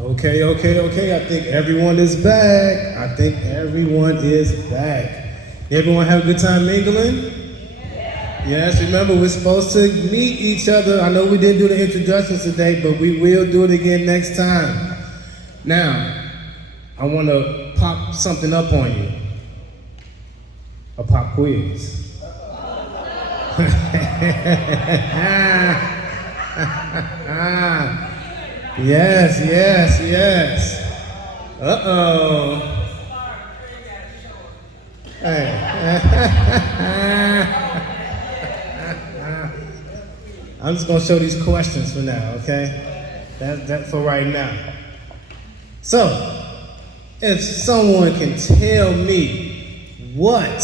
Okay. I think everyone is back. Everyone have a good time mingling? Yes, remember we're supposed to meet each other. I know we didn't do the introductions today, but we will do it again next time. Now, I want to pop something up on you. A pop quiz. Yes. Uh-oh. Hey. I'm just gonna show these questions for now, okay? That's for right now. So, if someone can tell me what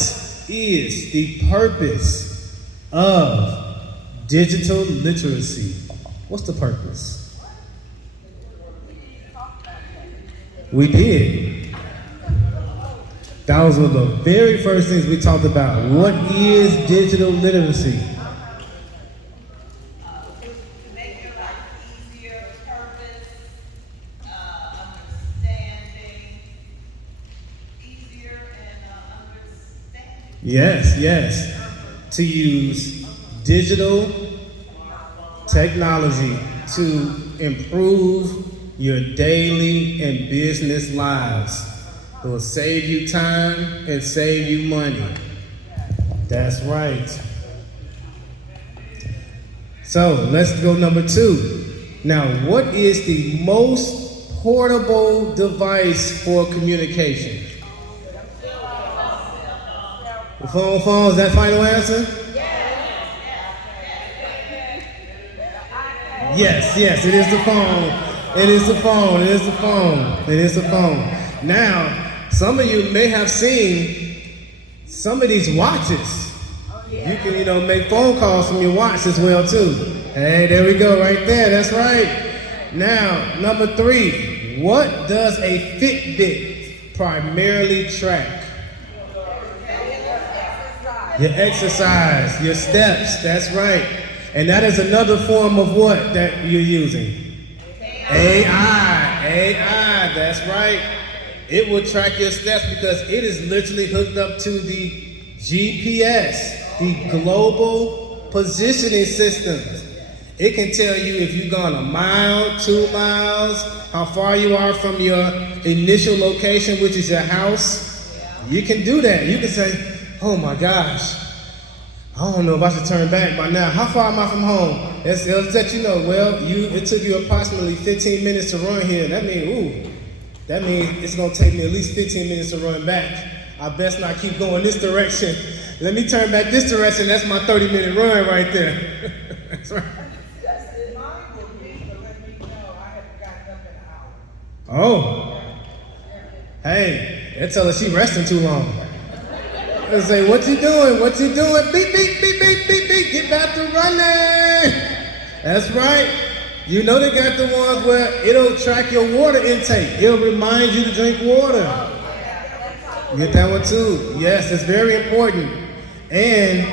is the purpose of digital literacy? What's the purpose? We did. That was one of the very first things we talked about. What is digital literacy? Make your life easier, purpose, understanding, easier and understanding. Yes. To use digital technology to improve your daily and business lives. It will save you time and save you money. That's right. So let's go number 2. Now, what is the most portable device for communication? The phone, is that final answer? Yes, it is the phone. Now, some of you may have seen some of these watches. You can, make phone calls from your watch as well, too. Hey, there we go, right there, that's right. Now, number 3, what does a Fitbit primarily track? Your exercise, your steps, that's right. And that is another form of what that you're using? AI, that's right. It will track your steps because it is literally hooked up to the GPS, the Global Positioning Systems. It can tell you if you've gone a mile, 2 miles, how far you are from your initial location, which is your house. You can do that. You can say, oh my gosh, I don't know if I should turn back by now. How far am I from home? It'll let you know, it took you approximately 15 minutes to run here. That means it's gonna take me at least 15 minutes to run back. I best not keep going this direction. Let me turn back this direction. That's my 30-minute run right there. That's right. Oh. Hey, they tell her she resting too long. They say, what you doing? Beep, beep, beep, beep, beep, beep. Get back to running. That's right. You know they got the ones where it'll track your water intake. It'll remind you to drink water. Get that one too. Yes, it's very important. And,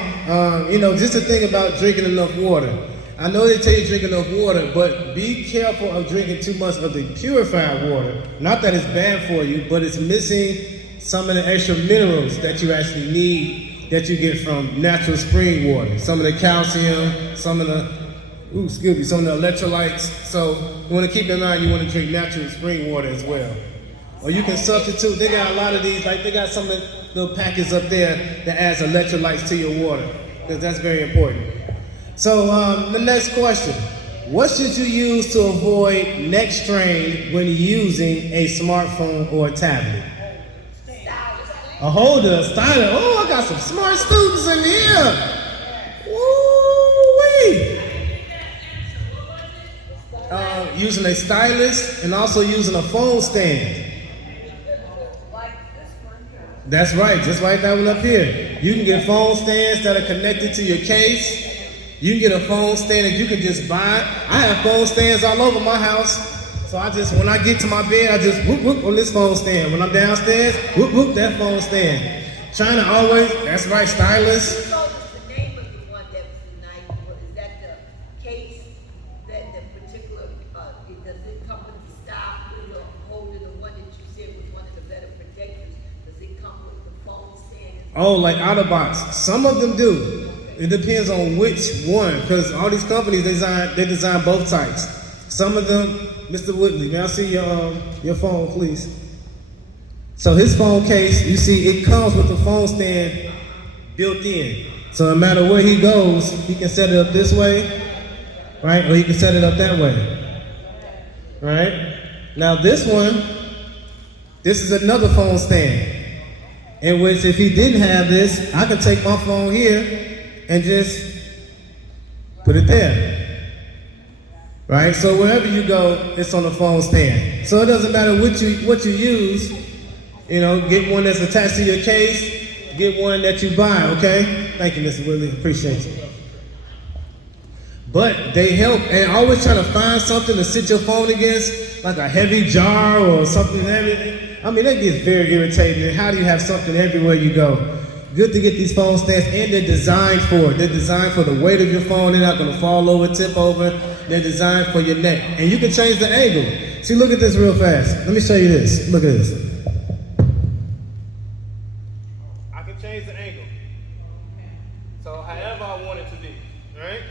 just to think about drinking enough water. I know they tell you drink enough water, but be careful of drinking too much of the purified water. Not that it's bad for you, but it's missing some of the extra minerals that you actually need that you get from natural spring water. Some of the calcium, some of the electrolytes. So you want to keep in mind you want to drink natural spring water as well. Or you can substitute. They got a lot of these, like they got some of the little packets up there that adds electrolytes to your water, because that's very important. So the next question, what should you use to avoid neck strain when using a smartphone or a tablet? A holder, a stylus. Oh, I got some smart students in here. Woo-wee. Using a stylus and also using a phone stand. That's right, just like that one up here. You can get phone stands that are connected to your case. You can get a phone stand that you can just buy. I have phone stands all over my house. So when I get to my bed, I just whoop, whoop on this phone stand. When I'm downstairs, whoop, whoop, that phone stand. Trying to always, that's right, stylus. You told us the name of the one that was tonight. Is that the case, that the particular, does it come with the style? Oh, like out of box. Some of them do. It depends on which one, because all these companies design both types. Some of them, Mr. Whitley, may I see your phone, please? So his phone case, you see, it comes with the phone stand built in. So no matter where he goes, he can set it up this way, right? Or he can set it up that way, right? Now this one, this is another phone stand, in which if he didn't have this, I could take my phone here and just put it there, right? So wherever you go, it's on the phone stand. So it doesn't matter what you use, you know, get one that's attached to your case, get one that you buy, okay? Thank you, Mr. Willie, appreciate you. But they help, and always try to find something to sit your phone against, like a heavy jar or something heavy. I mean, that gets very irritating. How do you have something everywhere you go? Good to get these phone stands, and they're designed for it. They're designed for the weight of your phone. They're not gonna fall over, tip over. They're designed for your neck. And you can change the angle. See, look at this real fast. Let me show you this. Look at this. I can change the angle. So however I want it to be, right?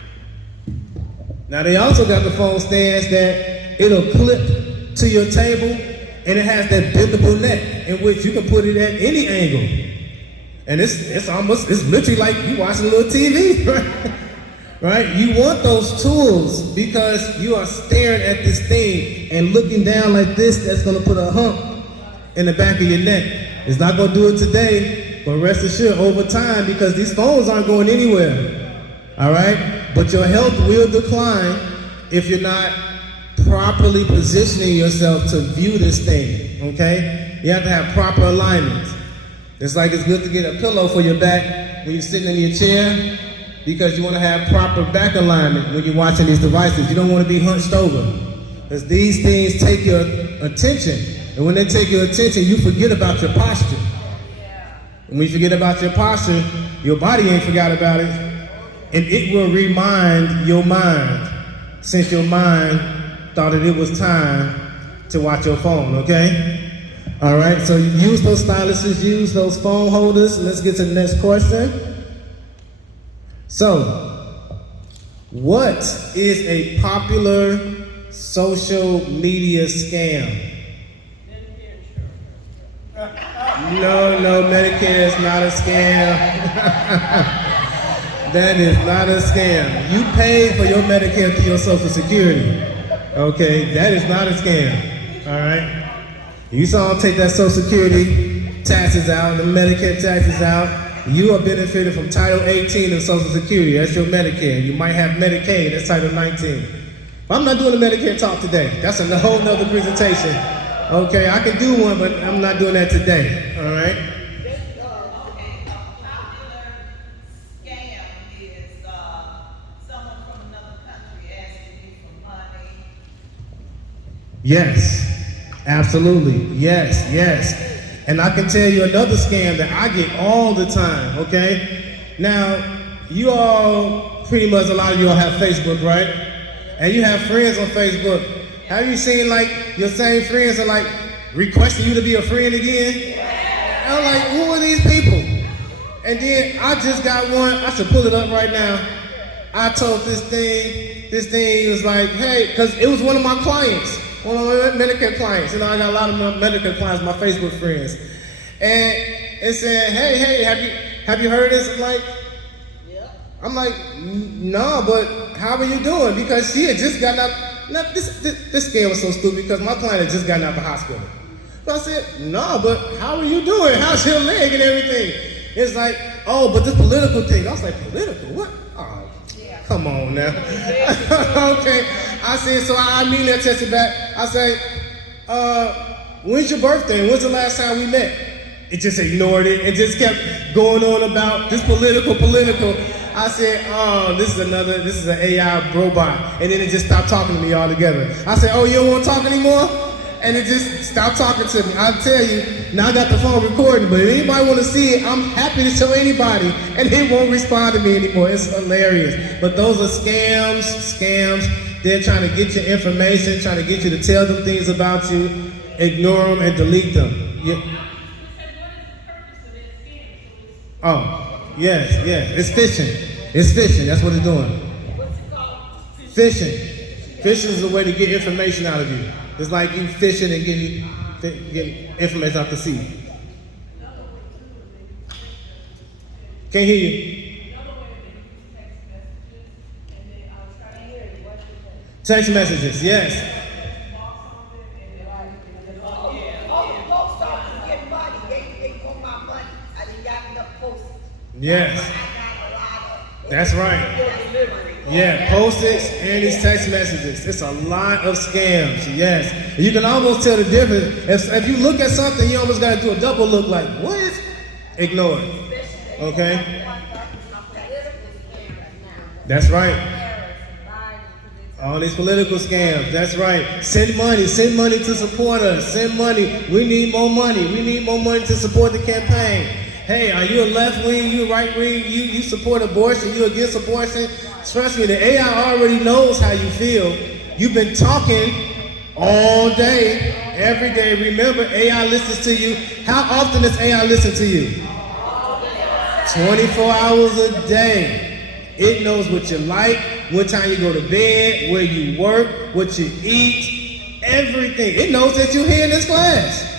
Now they also got the phone stands that it'll clip to your table, and it has that bendable neck in which you can put it at any angle. And it's literally like you watching a little TV, right? Right? You want those tools because you are staring at this thing and looking down like this. That's gonna put a hump in the back of your neck. It's not gonna do it today, but rest assured over time, because these phones aren't going anywhere. All right? But your health will decline if you're not properly positioning yourself to view this thing, okay? You have to have proper alignment. It's like it's good to get a pillow for your back when you're sitting in your chair, because you want to have proper back alignment when you're watching these devices. You don't want to be hunched over, because these things take your attention. And when they take your attention, you forget about your posture. And when you forget about your posture, your body ain't forgot about it. And it will remind your mind, since your mind thought that it was time to watch your phone, okay? All right, so use those styluses, use those phone holders. Let's get to the next question. So, what is a popular social media scam? No, Medicare is not a scam. That is not a scam. You paid for your Medicare through your Social Security. Okay, that is not a scam. All right? You saw them take that Social Security taxes out, the Medicare taxes out. You are benefiting from Title 18 of Social Security. That's your Medicare. You might have Medicaid. That's Title 19. But I'm not doing the Medicare talk today. That's a whole nother presentation. Okay, I can do one, but I'm not doing that today. All right? Okay, a popular scam is someone from another country asking you for money. Yes, absolutely. Yes. And I can tell you another scam that I get all the time, okay? Now, you all, pretty much a lot of you all have Facebook, right? And you have friends on Facebook. Have you seen like your same friends are like requesting you to be a friend again? And I'm like, who are these people? And then I just got one, I should pull it up right now. I told this thing was like, hey, because it was one of my clients. One of my Medicare clients. You know, I got a lot of Medicare clients, my Facebook friends. And it said, hey, have you heard this? I'm like, no, but how are you doing? Because she had just gotten out. Now, this scale was so stupid because my client had just gotten out of the hospital. So I said, no, but how are you doing? How's your leg and everything? It's like, oh, but this political thing. I was like, political? What? Oh, come on now. Okay. I said, so I mean that tested back. I say, when's your birthday? When's the last time we met? It just ignored it. It just kept going on about this political. I said, oh, this is an AI robot. And then it just stopped talking to me altogether. I said, oh, you don't want to talk anymore? And it just stopped talking to me. I'll tell you, now I got the phone recording, but if anybody want to see it, I'm happy to show anybody. And they won't respond to me anymore. It's hilarious. But those are scams. They're trying to get your information, trying to get you to tell them things about you, ignore them and delete them. Yeah. Oh, yes. It's fishing. It's fishing. That's what it's doing. Fishing. Fishing is a way to get information out of you. It's like you fishing and getting information out the sea. Can't hear you. Text messages, yes. Yes. That's right. Yeah, post-its and these text messages. It's a lot of scams, yes. You can almost tell the difference. If you look at something, you almost got to do a double look like, what is? Ignore it. Okay? That's right. All these political scams, that's right. Send money to support us. Send money. We need more money. We need more money to support the campaign. Hey, are you a left wing, you a right wing, you support abortion, you against abortion? Trust me, the AI already knows how you feel. You've been talking all day, every day. Remember, AI listens to you. How often does AI listen to you? 24 hours a day. It knows what you like, what time you go to bed, where you work, what you eat, everything. It knows that you're here in this class.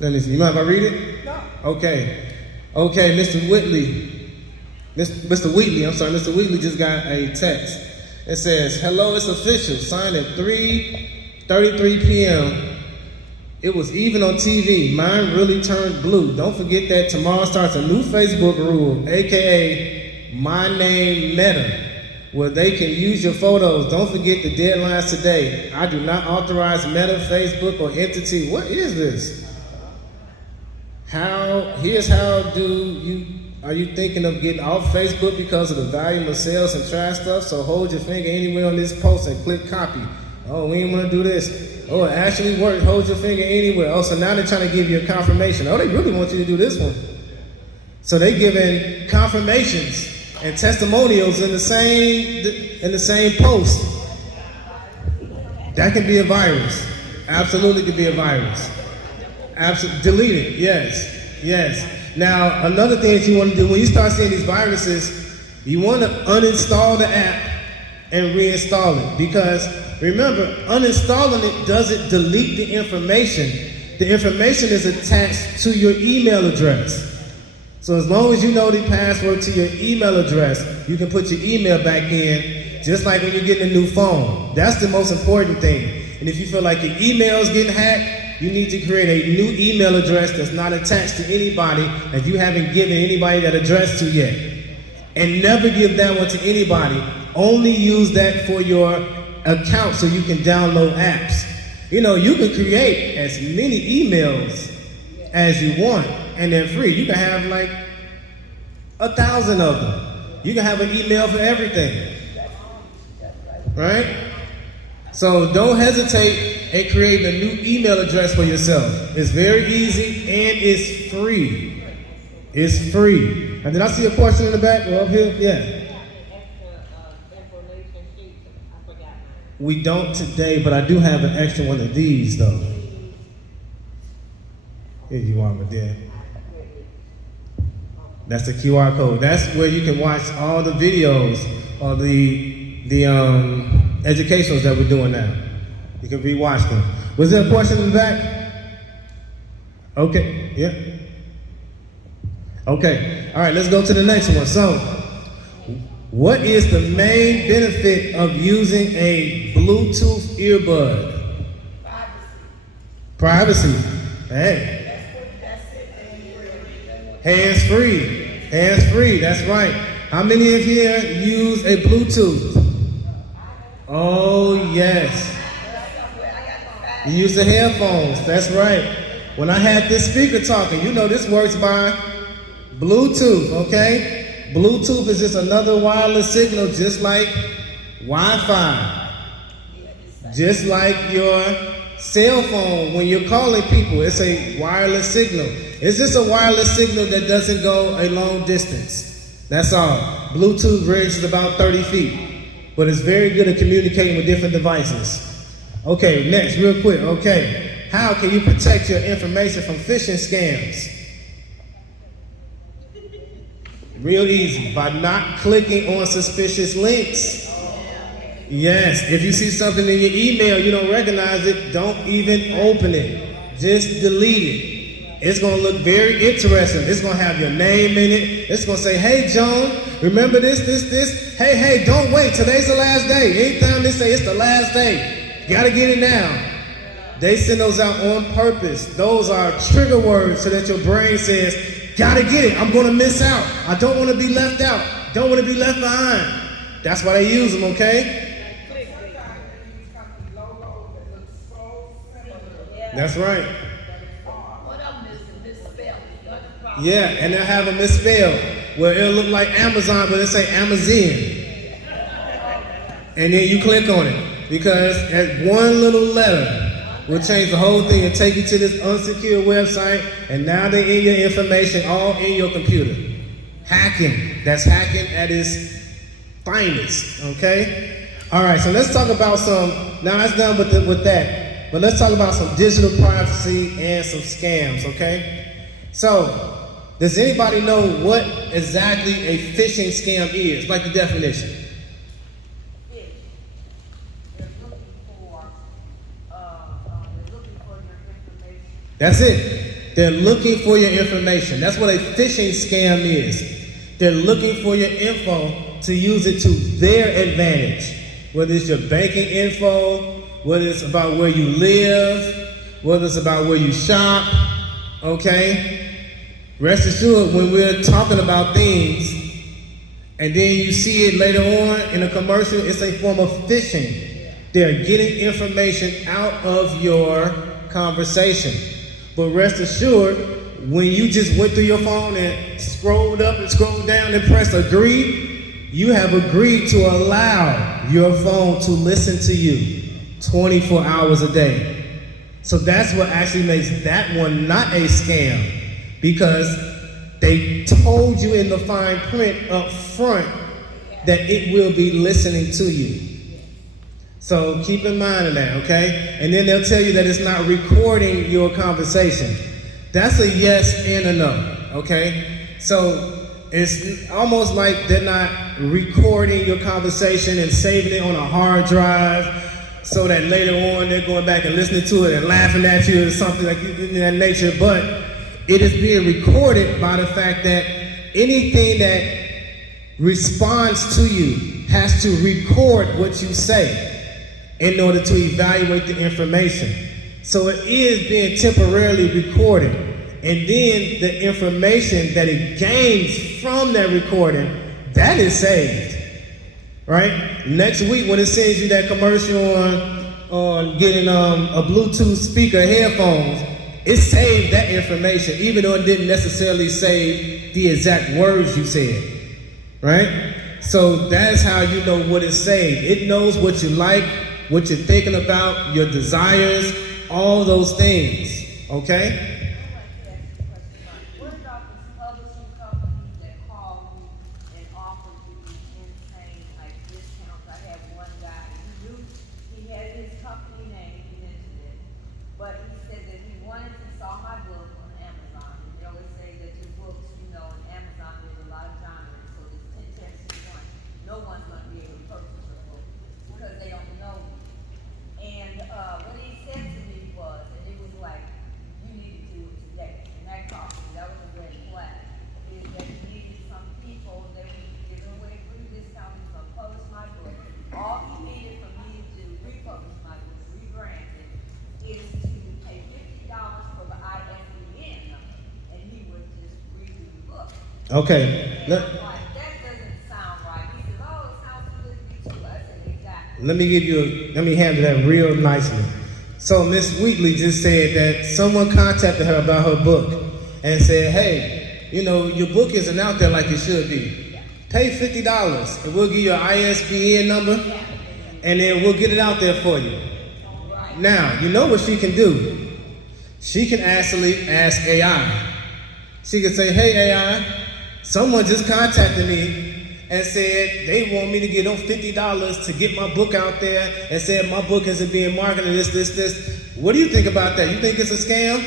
Let me see. You mind if I read it? No. Okay, Mr. Whitley. Mr. Wheatley just got a text. It says, hello, it's official. Signed at 3:33 p.m. It was even on TV. Mine really turned blue. Don't forget that tomorrow starts a new Facebook rule, aka My Name Meta, where they can use your photos. Don't forget the deadlines today. I do not authorize Meta, Facebook, or entity. What is this? Are you thinking of getting off Facebook because of the volume of sales and trash stuff? So hold your finger anywhere on this post and click copy. Oh, we ain't want to do this. Oh, it actually worked. Hold your finger anywhere. Oh, so now they're trying to give you a confirmation. Oh, they really want you to do this one. So they giving confirmations and testimonials in the same post. That can be a virus. Absolutely could be a virus. Delete it. Yes. Now, another thing that you want to do when you start seeing these viruses, you want to uninstall the app and reinstall it. Because remember, uninstalling it doesn't delete the information. The information is attached to your email address. So as long as you know the password to your email address, you can put your email back in, just like when you're getting a new phone. That's the most important thing. And if you feel like your email is getting hacked, you need to create a new email address that's not attached to anybody that you haven't given anybody that address to yet. And never give that one to anybody. Only use that for your account so you can download apps. You know, you can create as many emails as you want, and they're free. You can have like 1,000 of them. You can have an email for everything. Right? So don't hesitate in creating a new email address for yourself. It's very easy and it's free. It's free. And did I see a question in the back or up here? Yeah. We don't today, but I do have an extra one of these though. Here you are, my dear. That's the QR code. That's where you can watch all the videos or the educationals that we're doing now. You can rewatch them. Was there a question in the back? Okay, yeah. Okay, all right, let's go to the next one. So, what is the main benefit of using a Bluetooth earbud? Privacy. Hey. Hands-free, that's right. How many of you here use a Bluetooth? Oh, yes. You use the headphones, that's right. When I had this speaker talking, you know this works by Bluetooth, okay? Bluetooth is just another wireless signal, just like Wi-Fi. Just like your cell phone, when you're calling people, it's a wireless signal. It's just a wireless signal that doesn't go a long distance. That's all. Bluetooth range is about 30 feet, but it's very good at communicating with different devices. Okay, next, real quick. Okay, how can you protect your information from phishing scams? Real easy, by not clicking on suspicious links. Yes, if you see something in your email, you don't recognize it, don't even open it. Just delete it. It's gonna look very interesting. It's gonna have your name in it. It's gonna say, hey, Joan, remember this. Hey, don't wait, today's the last day. Anytime they say it's the last day, you gotta get it now. They send those out on purpose. Those are trigger words so that your brain says, gotta get it, I'm gonna miss out. I don't wanna be left out. Don't wanna be left behind. That's why they use them, okay? That's right. Yeah, and they'll have a misspell where it'll look like Amazon, but it'll say Amazon. And then you click on it because that one little letter will change the whole thing and take you to this unsecure website, and now they're in your information all in your computer. Hacking. That's hacking at its finest, okay? All right, so let's talk about some, now that's done with that, but let's talk about some digital privacy and some scams, okay? So, does anybody know what exactly a phishing scam is? Like the definition. That's it. They're looking for your information. That's what a phishing scam is. They're looking for your info to use it to their advantage. Whether it's your banking info, whether it's about where you live, whether it's about where you shop, okay? Rest assured, when we're talking about things and then you see it later on in a commercial, it's a form of phishing. They're getting information out of your conversation. But rest assured, when you just went through your phone and scrolled up and scrolled down and pressed agree, you have agreed to allow your phone to listen to you 24 hours a day. So that's what actually makes that one not a scam. Because they told you in the fine print up front that it will be listening to you. So keep in mind of that, okay? And then they'll tell you that it's not recording your conversation. That's a yes and a no, okay? So it's almost like they're not recording your conversation and saving it on a hard drive so that later on they're going back and listening to it and laughing at you or something like that nature, but it is being recorded by the fact that anything that responds to you has to record what you say in order to evaluate the information. So it is being temporarily recorded. And then the information that it gains from that recording, that is saved, right? Next week when it sends you that commercial on getting a Bluetooth speaker, headphones, it saved that information, even though it didn't necessarily save the exact words you said, right? So that's how you know what is saved. It knows what you like, what you're thinking about, your desires, all those things, okay? What about this publishing company that call you and offer you these insane like discounts? I had one guy, he had his company name, he mentioned it, but he said that he wanted to saw my book on Amazon. They always say that your books, you know, on Amazon there's a lot of genres, so there's 10 chances to 1. No one's going to be able to purchase your book because they don't know you. And what he said to me was, and it was like, you need to do it today. And that cost me, that was a red flag, is that he needed some people that we giving away free discounts to publish my book. All he needed for me to republish my book, rebrand it, is to pay $50 for the ISBN number, and he would just redo the book. Okay. And I'm like, that doesn't sound right. He said, oh, it sounds good to me too. I said, exactly. Let me handle that real nicely. So Miss Wheatley just said that someone contacted her about her book and said, hey, you know, your book isn't out there like it should be. Pay $50 and we'll give you an ISBN number and then we'll get it out there for you. Now, you know what she can do? She can actually ask AI. She can say, hey AI, Someone just contacted me and said they want me to get them $50 to get my book out there, and said my book isn't being marketed, this. What do you think about that? You think it's a scam?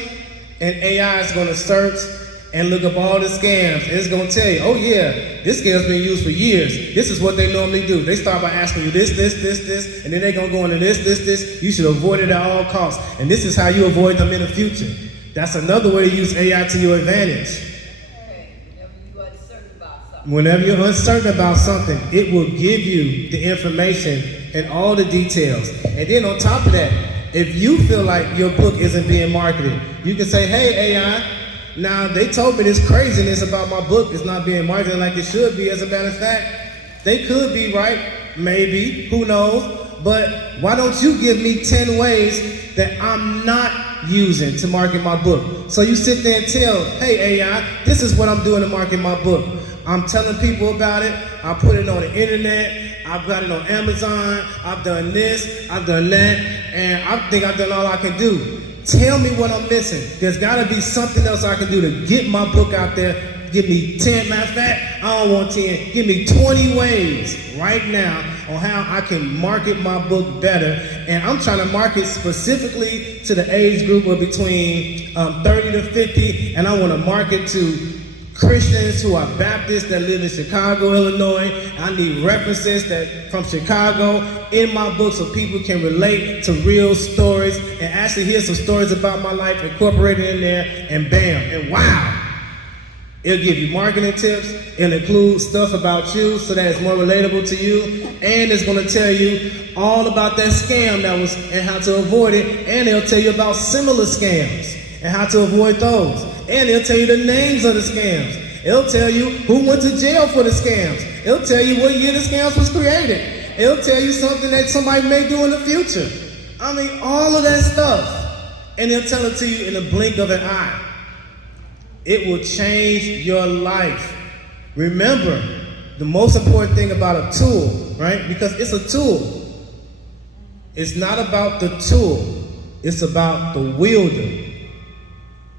And AI is gonna search and look up all the scams, and it's gonna tell you, oh yeah, this scam's been used for years. This is what they normally do. They start by asking you this, and then they're gonna go into this. You should avoid it at all costs. And this is how you avoid them in the future. That's another way to use AI to your advantage. Whenever you're uncertain about something, it will give you the information and all the details. And then on top of that, if you feel like your book isn't being marketed, you can say, hey AI, now they told me this craziness about my book is not being marketed like it should be. As a matter of fact, they could be right, maybe, who knows, but why don't you give me 10 ways that I'm not using to market my book? So you sit there and tell, hey AI, this is what I'm doing to market my book. I'm telling people about it. I put it on the internet. I've got it on Amazon. I've done this. I've done that. And I think I've done all I can do. Tell me what I'm missing. There's got to be something else I can do to get my book out there. Give me 10. Matter of fact, I don't want 10. Give me 20 ways right now on how I can market my book better. And I'm trying to market specifically to the age group of between 30 to 50. And I want to market to Christians who are Baptists that live in Chicago, Illinois. I need references that from Chicago in my book so people can relate to real stories and actually hear some stories about my life incorporated in there, and bam, and wow. It'll give you marketing tips, it'll include stuff about you so that it's more relatable to you, and it's gonna tell you all about that scam that was and how to avoid it, and it'll tell you about similar scams and how to avoid those. And it'll tell you the names of the scams. It'll tell you who went to jail for the scams. It'll tell you what year the scams was created. It'll tell you something that somebody may do in the future. I mean, all of that stuff. And it'll tell it to you in the blink of an eye. It will change your life. Remember, the most important thing about a tool, right? Because it's a tool. It's not about the tool. It's about the wielder.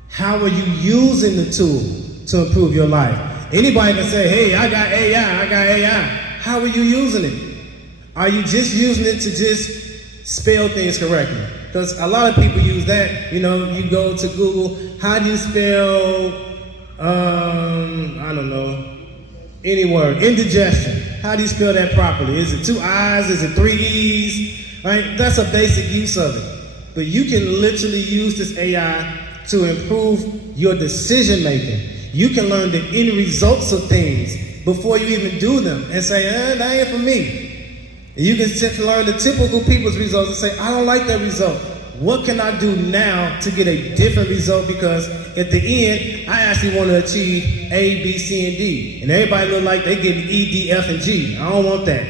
How are you using the tool to improve your life? Anybody can say, hey, I got AI. How are you using it? Are you just using it to just spell things correctly? Because a lot of people use that. You know, you go to Google, how do you spell, I don't know, any word, indigestion? How do you spell that properly? Is it 2 I's? Is it 3 E's? Right? That's a basic use of it. But you can literally use this AI to improve your decision making. You can learn the end results of things before you even do them and say, that ain't for me. And you can sit and learn the typical people's results and say, I don't like that result. What can I do now to get a different result? Because at the end, I actually want to achieve A, B, C, and D. And everybody look like they get E, D, F, and G. I don't want that.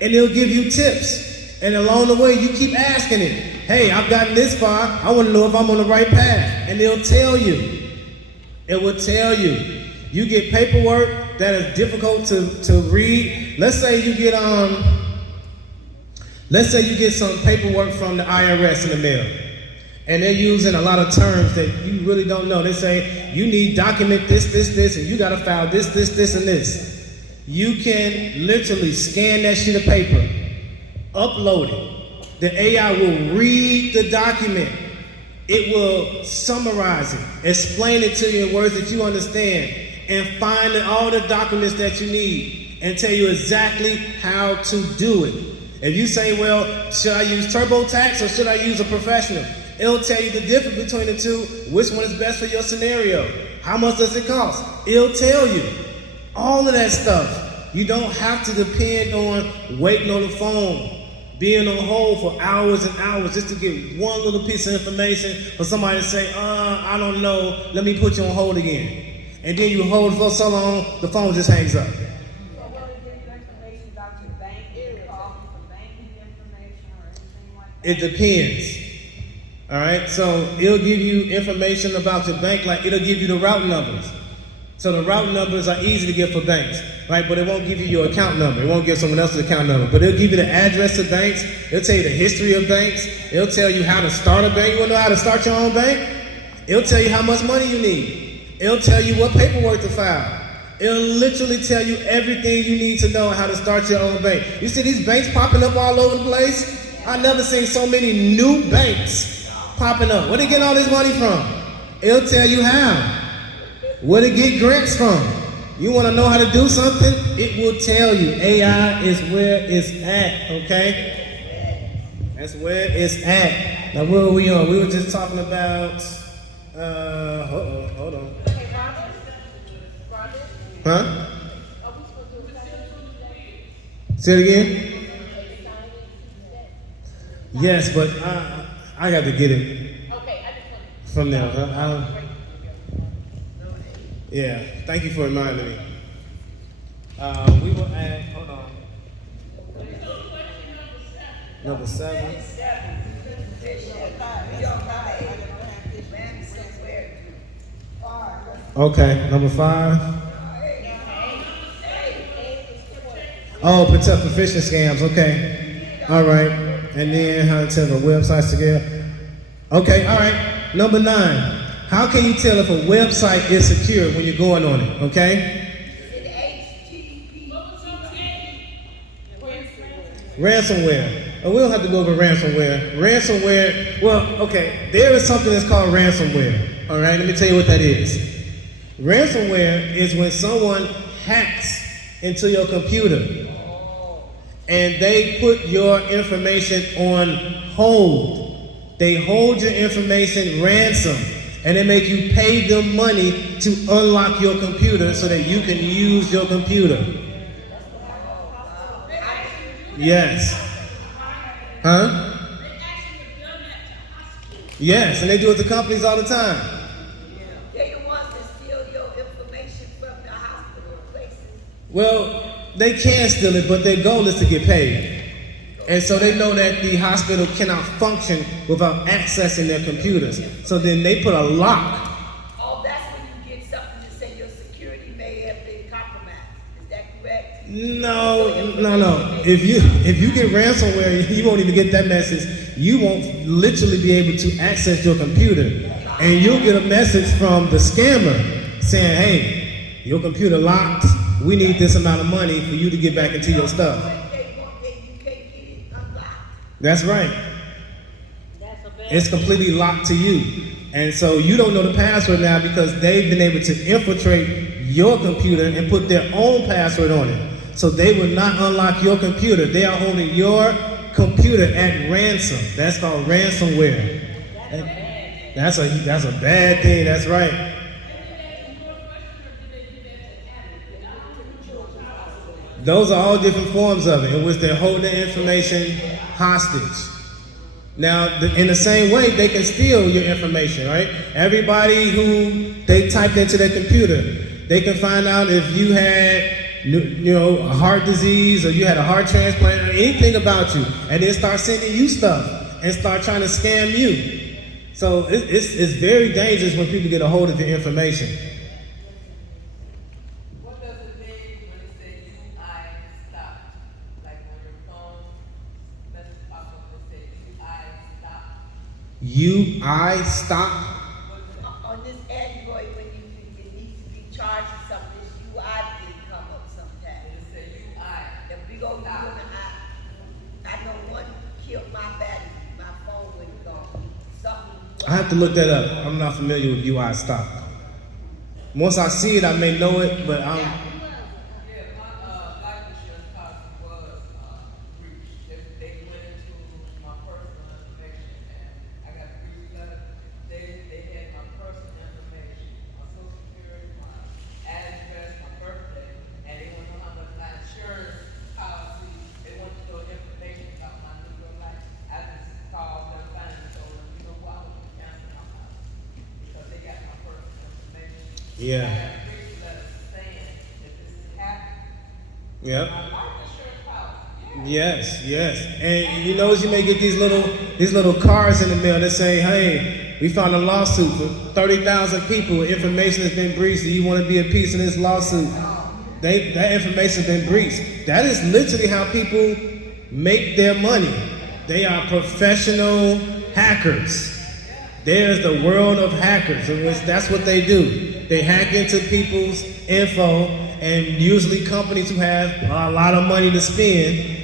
And they'll give you tips. And along the way, you keep asking it. Hey, I've gotten this far. I want to know if I'm on the right path. And they'll tell you. It will tell you. You get paperwork that is difficult to read. Let's say you get some paperwork from the IRS in the mail. And they're using a lot of terms that you really don't know. They say, you need document this, and you got to file this, and this. You can literally scan that sheet of paper, upload it. The AI will read the document. It will summarize it, explain it to you in words that you understand, and find all the documents that you need and tell you exactly how to do it. If you say, well, should I use TurboTax or should I use a professional? It'll tell you the difference between the two, which one is best for your scenario. How much does it cost? It'll tell you all of that stuff. You don't have to depend on waiting on the phone, being on hold for hours and hours just to get one little piece of information for somebody to say, I don't know, let me put you on hold again. And then you hold for so long, the phone just hangs up. So will it give you information about your bank, call for banking information or anything like that? It depends. All right, so it'll give you information about your bank, like it'll give you the route numbers. So the route numbers are easy to get for banks, right? But it won't give you your account number. It won't give someone else's account number. But it'll give you the address of banks. It'll tell you the history of banks. It'll tell you how to start a bank. You want to know how to start your own bank? It'll tell you how much money you need. It'll tell you what paperwork to file. It'll literally tell you everything you need to know how to start your own bank. You see these banks popping up all over the place? I never seen so many new banks popping up. Where they get all this money from? It'll tell you how. Where to get grants from. You want to know how to do something? It will tell you. AI is where it's at, okay? That's where it's at. Now, where were we on? We were just talking about, hold on. Huh? Say it again? Yes, but I got to get it from there. Yeah, thank you for reminding me. We were at, hold on. Number 7. Okay, number 5. Oh, protect from phishing scams. Okay, all right. And then how to tell the websites together. Okay, all right. Number 9. How can you tell if a website is secure when you're going on it? Okay. Ransomware. We don't have to go over ransomware. Ransomware, well, okay, there is something that's called ransomware. All right, let me tell you what that is. Ransomware is when someone hacks into your computer and they put your information on hold. They hold your information ransom and they make you pay them money to unlock your computer so that you can use your computer. Yes. Huh? Yes, and they do it to companies all the time. They're the ones that steal your information from the hospital places. Well, they can steal it, but their goal is to get paid. And so they know that the hospital cannot function without accessing their computers. So then they put a lock. Oh, that's when you get something to say your security may have been compromised. Is that correct? No. If you get ransomware, you won't even get that message. You won't literally be able to access your computer. And you'll get a message from the scammer saying, hey, your computer locked. We need this amount of money for you to get back into your stuff. That's right. It's completely locked to you. And so you don't know the password now because they've been able to infiltrate your computer and put their own password on it. So they will not unlock your computer. They are holding your computer at ransom. That's called ransomware. That's a bad thing. That's right. Those are all different forms of it in which they're holding information hostage. Now, in the same way, they can steal your information, right? Everybody who they typed into their computer, they can find out if you had, a heart disease or you had a heart transplant or anything about you, and then start sending you stuff and start trying to scam you. So it's very dangerous when people get a hold of your information. UI stop? On this Android, when it needs to be charged or something, this UI thing come up sometimes. It says UI. The big old stop. I know one killed my battery. My phone went gone. Something. I have to look that up. I'm not familiar with UI stop. Once I see it, I may know it, but I'm... Yeah. Yep. Yes. And you may get these little cards in the mail that say, hey, we found a lawsuit for 30,000 people. Information has been breached. Do you want to be a piece of this lawsuit? That information has been breached. That is literally how people make their money. They are professional hackers. There's the world of hackers, in which that's what they do. They hack into people's info, and usually companies who have a lot of money to spend,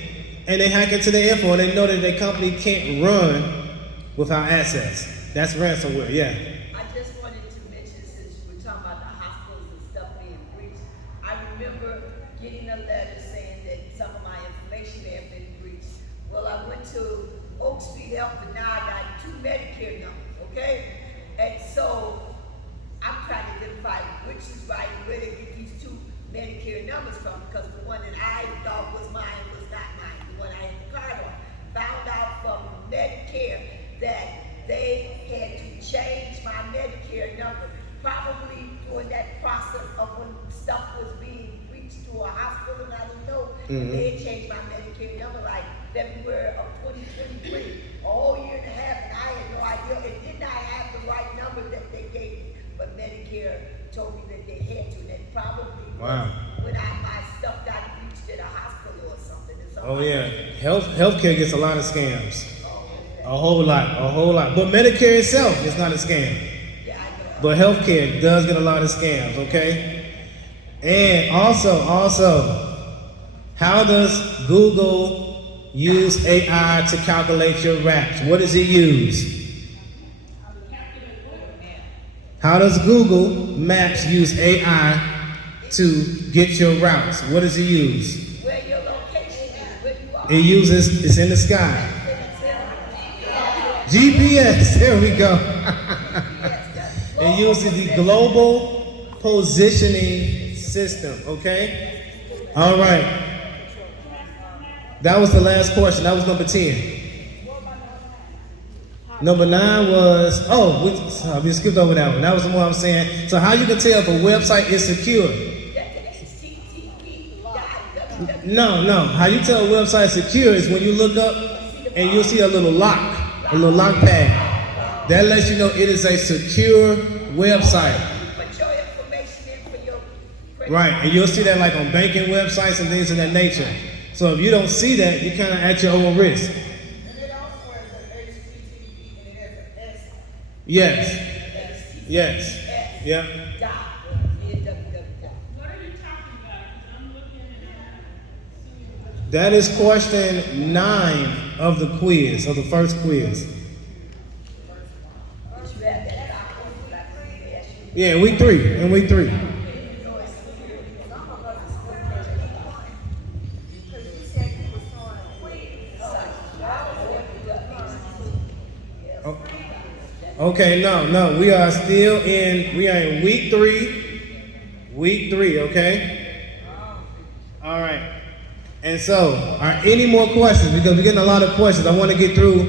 and they hack into their info, and they know that their company can't run without access. That's ransomware, yeah. I just wanted to mention, since you were talking about the hospitals and stuff being breached, I remember getting a letter saying that some of my information had been breached. Well, I went to Oak Street Health, and now I got 2 Medicare numbers, okay? And so I'm trying to identify which is right, where they get these 2 Medicare numbers from, because the one that I thought was mine was not mine, the one I had the card on. Found out from Medicare that they had to change my Medicare number, probably during that process of when stuff was being reached to a hospital, and I didn't know. They had changed my Medicare number like February of 2023, a whole year and a half, and I had no idea, and did not have the right number that they gave me, but Medicare told me that they had to, and that probably was when my stuff got reached at a hospital or something. Oh yeah, healthcare gets a lot of scams. A whole lot. But Medicare itself is not a scam. But healthcare does get a lot of scams, okay? And also, how does Google use AI to calculate your raps? What does it use? How does Google Maps use AI to get your routes? What does it use? Where your location is, where you are. It uses, it's in the sky. GPS, there we go. It uses the global positioning system, okay? All right. That was the last question. That was number 10. Number 9 was, we skipped over that one. That was the one I'm saying. So how you can tell if a website is secure? No. How you tell a website is secure is when you look up and you'll see a little lock pad. That lets you know it is a secure website. Put your information in for your credit. Right, and you'll see that like on banking websites and things of that nature. So if you don't see that, you're kind of at your own risk. And it also has an HTTP and it has an S. Yes. Yeah. What are you talking about? 'Cause I'm looking at That is question 9 of the quiz, of the first quiz. Yeah, week 3. Okay, no, we are in week 3, okay? All right. And so, are any more questions? Because we're getting a lot of questions. I want to get through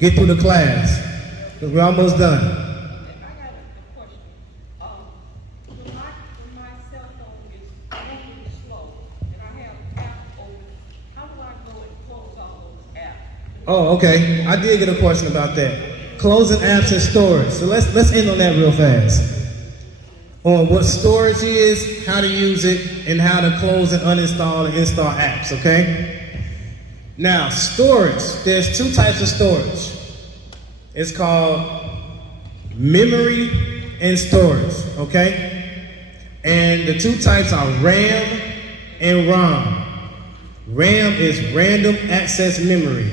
the class, because we're almost done. I got a question. When my cell phone is moving slow and I have apps open, how do I go and close all those apps? Oh, okay. I did get a question about that. Closing apps and storage. So let's end on that real fast. On what storage is, how to use it, and how to close and uninstall and install apps, okay? Now, storage, there's 2 types of storage. It's called memory and storage, okay? And the 2 types are RAM and ROM. RAM is random access memory.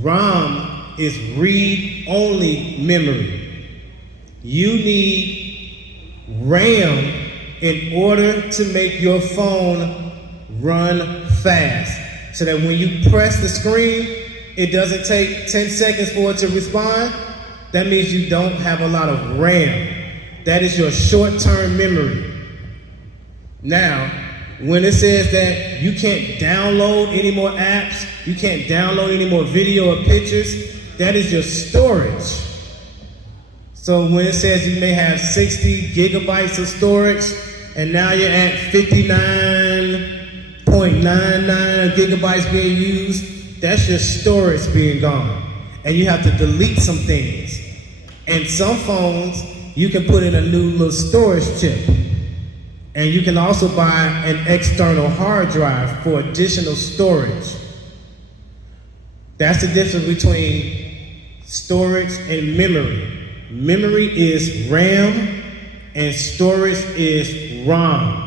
ROM is read-only memory. You need RAM in order to make your phone run fast, so that when you press the screen, it doesn't take 10 seconds for it to respond. That means you don't have a lot of RAM. That is your short-term memory. Now, when it says that you can't download any more apps, you can't download any more video or pictures, that is your storage. So when it says you may have 60 gigabytes of storage, and now you're at 59.99 gigabytes being used, that's your storage being gone. And you have to delete some things. And some phones, you can put in a new little storage chip. And you can also buy an external hard drive for additional storage. That's the difference between storage and memory. Memory is RAM and storage is wrong.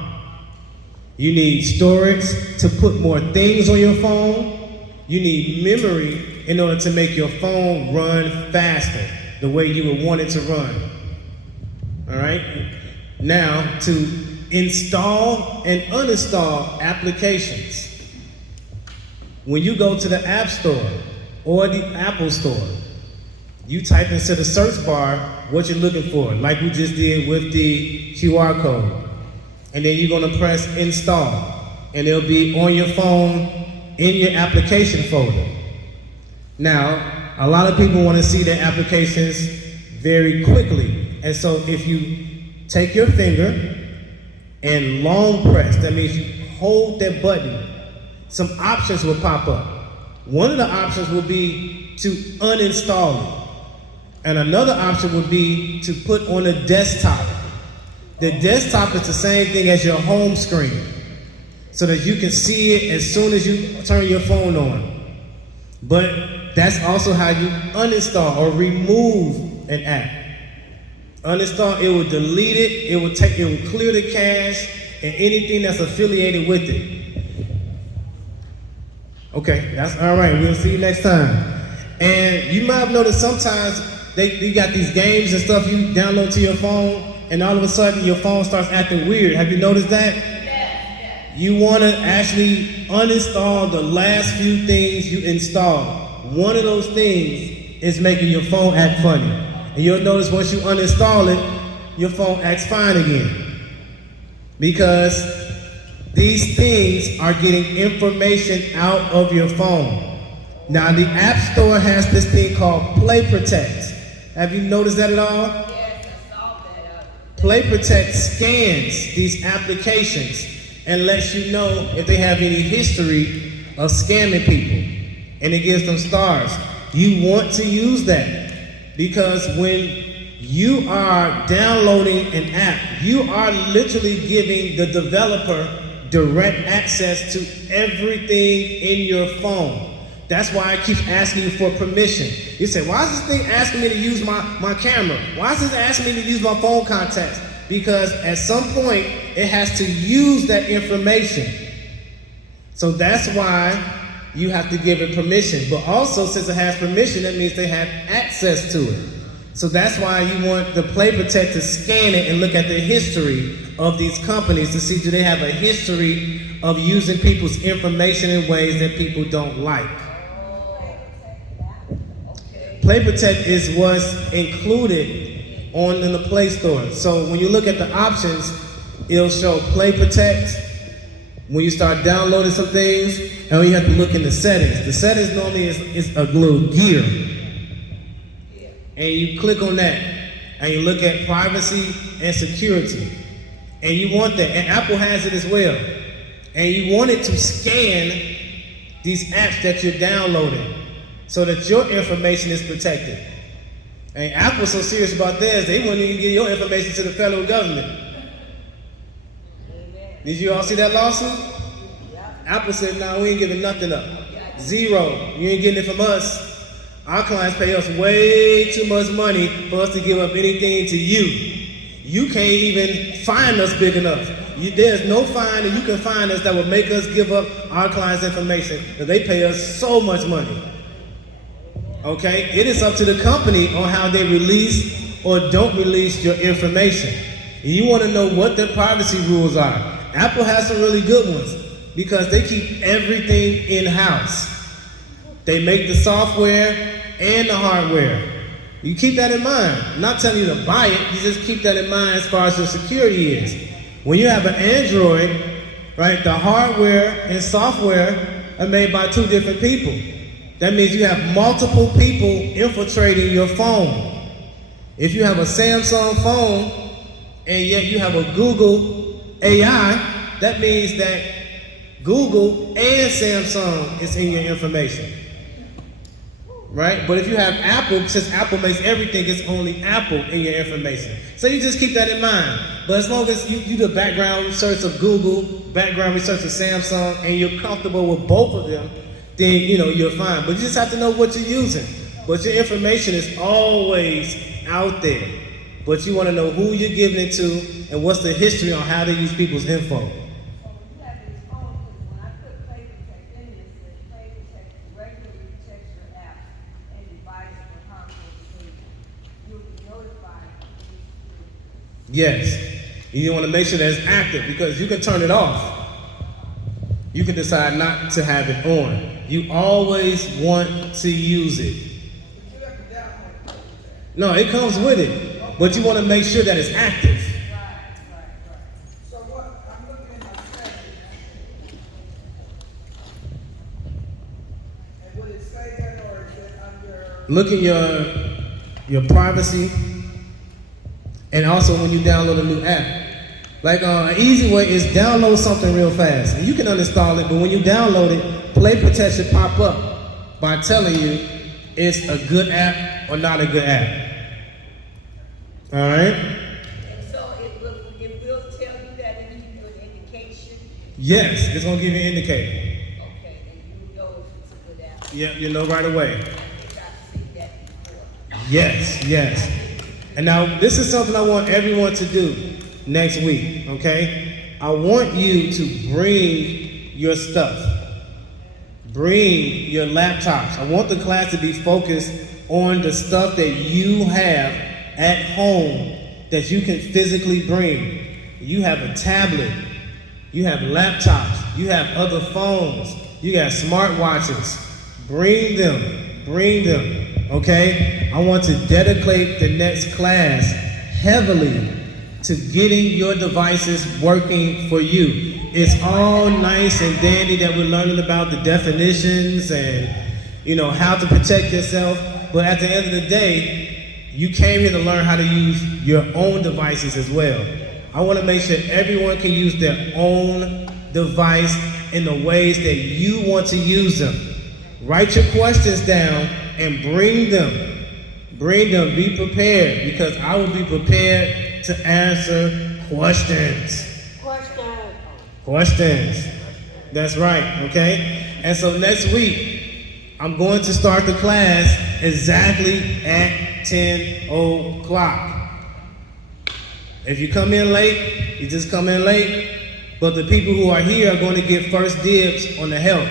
You need storage to put more things on your phone. You need memory in order to make your phone run faster, the way you would want it to run. All right? Now, to install and uninstall applications. When you go to the App Store or the Apple Store, you type into the search bar what you're looking for, like we just did with the QR code. And then you're gonna press install, and it'll be on your phone in your application folder. Now, a lot of people wanna see their applications very quickly. And so if you take your finger and long press, that means you hold that button, some options will pop up. One of the options will be to uninstall it. And another option would be to put on a desktop. The desktop is the same thing as your home screen, so that you can see it as soon as you turn your phone on. But that's also how you uninstall or remove an app. Uninstall, it will delete it, it will clear the cache and anything that's affiliated with it. Okay, that's all right. We'll see you next time. And you might have noticed sometimes you got these games and stuff you download to your phone, and all of a sudden your phone starts acting weird. Have you noticed that? Yes. You want to actually uninstall the last few things you installed. One of those things is making your phone act funny. And you'll notice once you uninstall it, your phone acts fine again. Because these things are getting information out of your phone. Now, the App Store has this thing called Play Protect. Have you noticed that at all? Yes, I saw that. Play Protect scans these applications and lets you know if they have any history of scamming people. And it gives them stars. You want to use that because when you are downloading an app, you are literally giving the developer direct access to everything in your phone. That's why I keep asking you for permission. You say, why is this thing asking me to use my camera? Why is this asking me to use my phone contacts? Because at some point, it has to use that information. So that's why you have to give it permission. But also, since it has permission, that means they have access to it. So that's why you want the Play Protect to scan it and look at the history of these companies to see do they have a history of using people's information in ways that people don't like. Play Protect is what's included in the Play Store. So when you look at the options, it'll show Play Protect when you start downloading some things, and you have to look in the settings. The settings normally is a little gear. And you click on that, and you look at privacy and security. And you want that, and Apple has it as well. And you want it to scan these apps that you're downloading so that your information is protected. And Apple's so serious about theirs, they wouldn't even give your information to the federal government. Did you all see that lawsuit? Apple said, no, we ain't giving nothing up. Zero. You ain't getting it from us. Our clients pay us way too much money for us to give up anything to you. You can't even find us big enough. There's no fine that you can find us that will make us give up our clients' information, because they pay us so much money. Okay? It is up to the company on how they release or don't release your information. And you want to know what their privacy rules are. Apple has some really good ones because they keep everything in-house. They make the software and the hardware. You keep that in mind. I'm not telling you to buy it, you just keep that in mind as far as your security is. When you have an Android, right, the hardware and software are made by two different people. That means you have multiple people infiltrating your phone. If you have a Samsung phone and yet you have a Google AI, that means that Google and Samsung is in your information. Right? But if you have Apple, since Apple makes everything, it's only Apple in your information. So you just keep that in mind. But as long as you do the background research of Google, background research of Samsung, and you're comfortable with both of them, then you're fine. But you just have to know what you're using. But your information is always out there. but you want to know who you're giving it to and what's the history on how they use people's info. So when you have this phone, because when I put Play Protect in this, it says Play Protect regularly protects your app and device from harmful behavior. You'll be notified of any security. Yes. You want to make sure that it's active because you can turn it off. You can decide not to have it on. You always want to use it. But you have to download it. No, it comes with it, but you want to make sure that it's active. So what, I'm looking at my settings. And would it say that, or is it under? Look at your privacy, and also when you download a new app. Like an easy way is download something real fast. And you can uninstall it, but when you download it, Play Protect should pop up by telling you it's a good app or not a good app. All right? And so it will tell you that and give you an indication. Yes, it's gonna give you an indicator. Okay, and you know if it's a good app. Yep, you know right away. I think I've seen that before. Yes, yes. And now this is something I want everyone to do next week, okay? I want you to bring your stuff. Bring your laptops. I want the class to be focused on the stuff that you have at home that you can physically bring. You have a tablet, you have laptops, you have other phones, you got smartwatches. Bring them, okay? I want to dedicate the next class heavily to getting your devices working for you. It's all nice and dandy that we're learning about the definitions and, how to protect yourself. But at the end of the day, you came here to learn how to use your own devices as well. I want to make sure everyone can use their own device in the ways that you want to use them. Write your questions down and bring them. Bring them, be prepared, because I will be prepared to answer questions. Questions. That's right, okay? And so next week, I'm going to start the class exactly at 10 o'clock. If you come in late, you just come in late, but the people who are here are going to get first dibs on the help.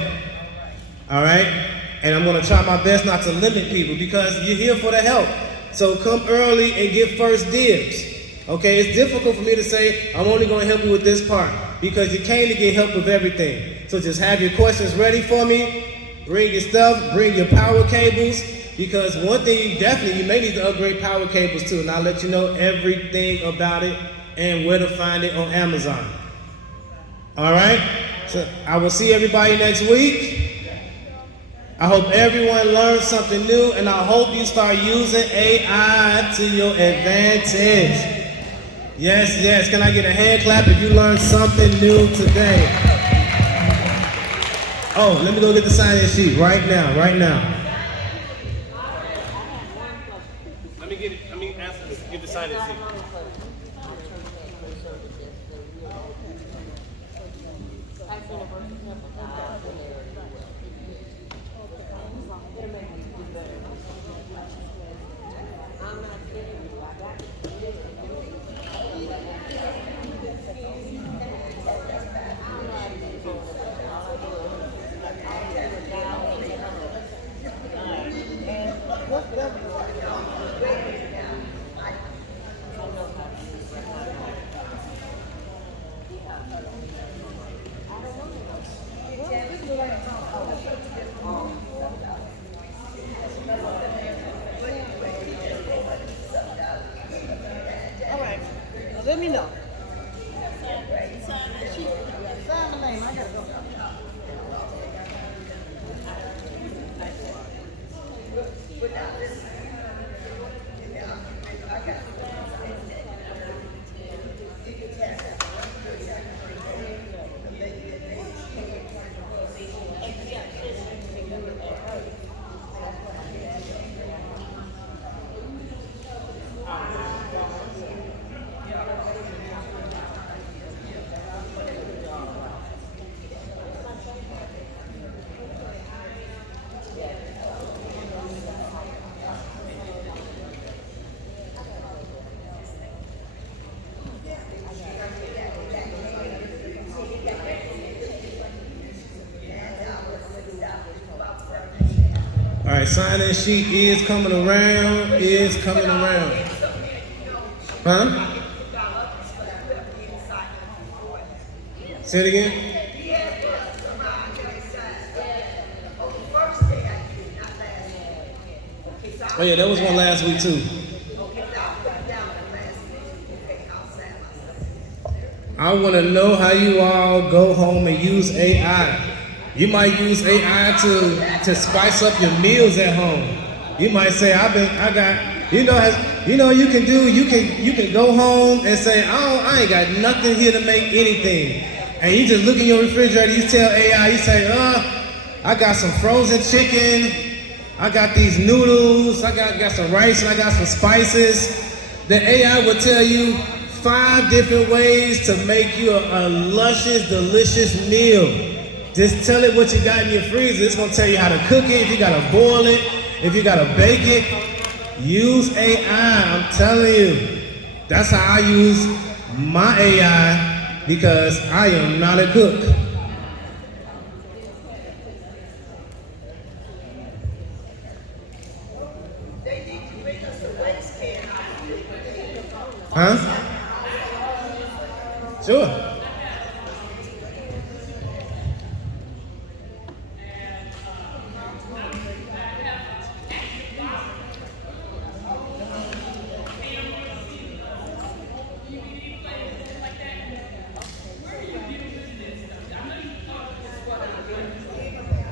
All right? And I'm going to try my best not to limit people because you're here for the help. So come early and get first dibs. Okay, it's difficult for me to say, I'm only going to help you with this part because you came to get help with everything. So just have your questions ready for me. Bring your stuff, bring your power cables, because one thing you may need to upgrade power cables too, and I'll let you know everything about it and where to find it on Amazon. All right? So I will see everybody next week. I hope everyone learned something new, and I hope you start using AI to your advantage. Yes, yes. Can I get a hand clap if you learned something new today? Oh, let me go get the sign-in sheet right now. Let me get it. Get the sign-in sheet. Let me know. Sign the name, I gotta go. right, sign-in sheet is coming around, is coming around. Huh? Say it again. Oh yeah, that was one last week too. I want to know how you all go home and use AI. You might use AI to spice up your meals at home. You might say, you can go home and say, I ain't got nothing here to make anything. And you just look in your refrigerator, you tell AI, you say, I got some frozen chicken, I got these noodles, I got some rice, and I got some spices. The AI will tell you 5 different ways to make you a luscious, delicious meal. Just tell it what you got in your freezer. It's gonna tell you how to cook it, if you gotta boil it, if you gotta bake it. Use AI, I'm telling you. That's how I use my AI because I am not a cook. Huh? Sure.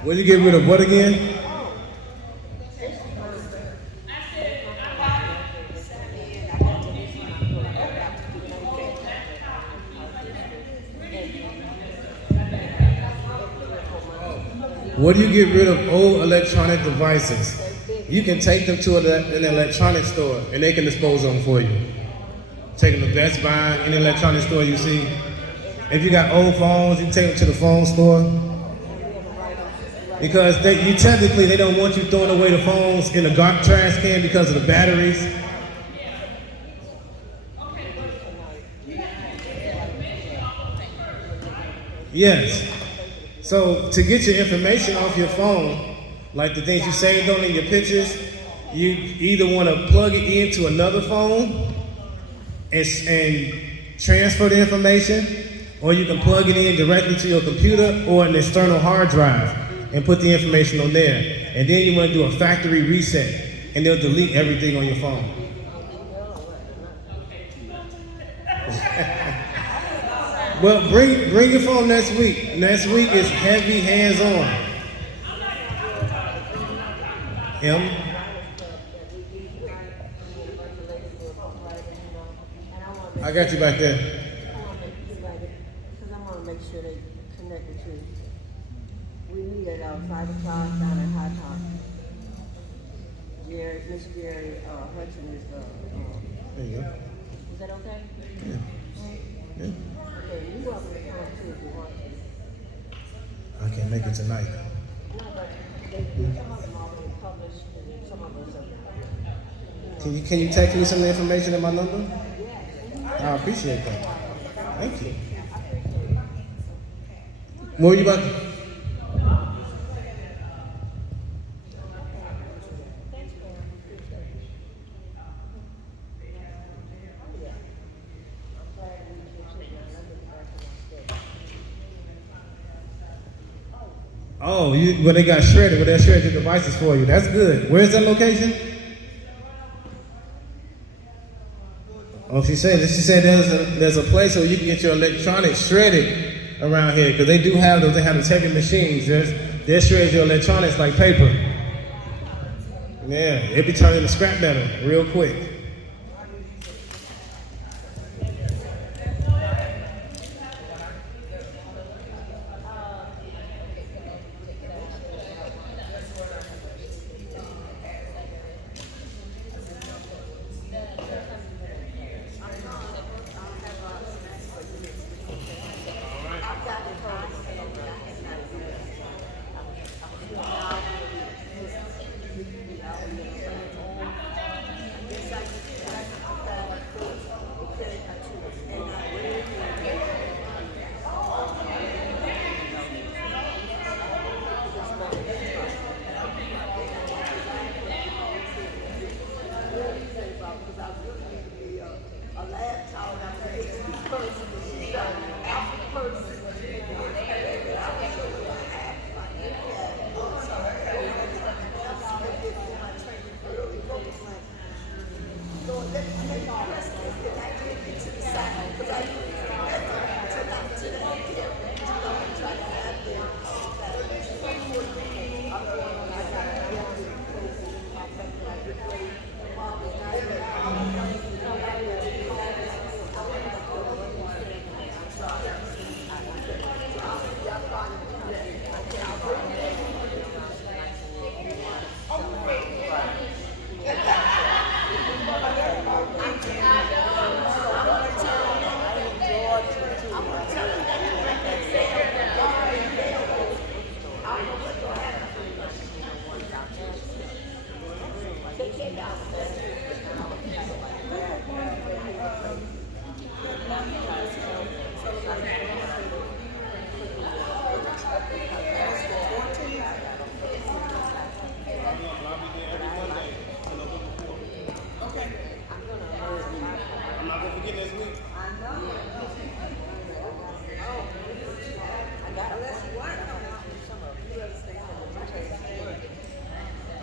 Will you get rid of what again? What do you get rid of old electronic devices? You can take them to an electronic store and they can dispose of them for you. Take them to Best Buy, any electronic store you see. If you got old phones, you can take them to the phone store. Because they don't want you throwing away the phones in a trash can because of the batteries. Yes. So to get your information off your phone, like the things you saved on in your pictures, you either want to plug it into another phone and transfer the information, or you can plug it in directly to your computer or an external hard drive and put the information on there. And then you want to do a factory reset, and they'll delete everything on your phone. Well, bring your phone next week. Next week is heavy hands-on. I got you back there. Because I want to make sure they connect with you. We meet at 5 o'clock down at High Top. Miss Jerry Hudson is There you go. Is that okay? Yeah. Yeah. Okay, you're welcome to come too if you want to. I can't make it tonight. No, but some of them already published and some of us are. Can you text me some information at my number? I appreciate that. Thank you. What were you about to? Oh, they got shredded. Well, they shredded your devices for you. That's good. Where's that location? Oh, she said there's a place where you can get your electronics shredded around here because they do have those. They have those heavy machines. They shred your electronics like paper. Yeah, it be turning to scrap metal real quick. I'm not gonna forget next week.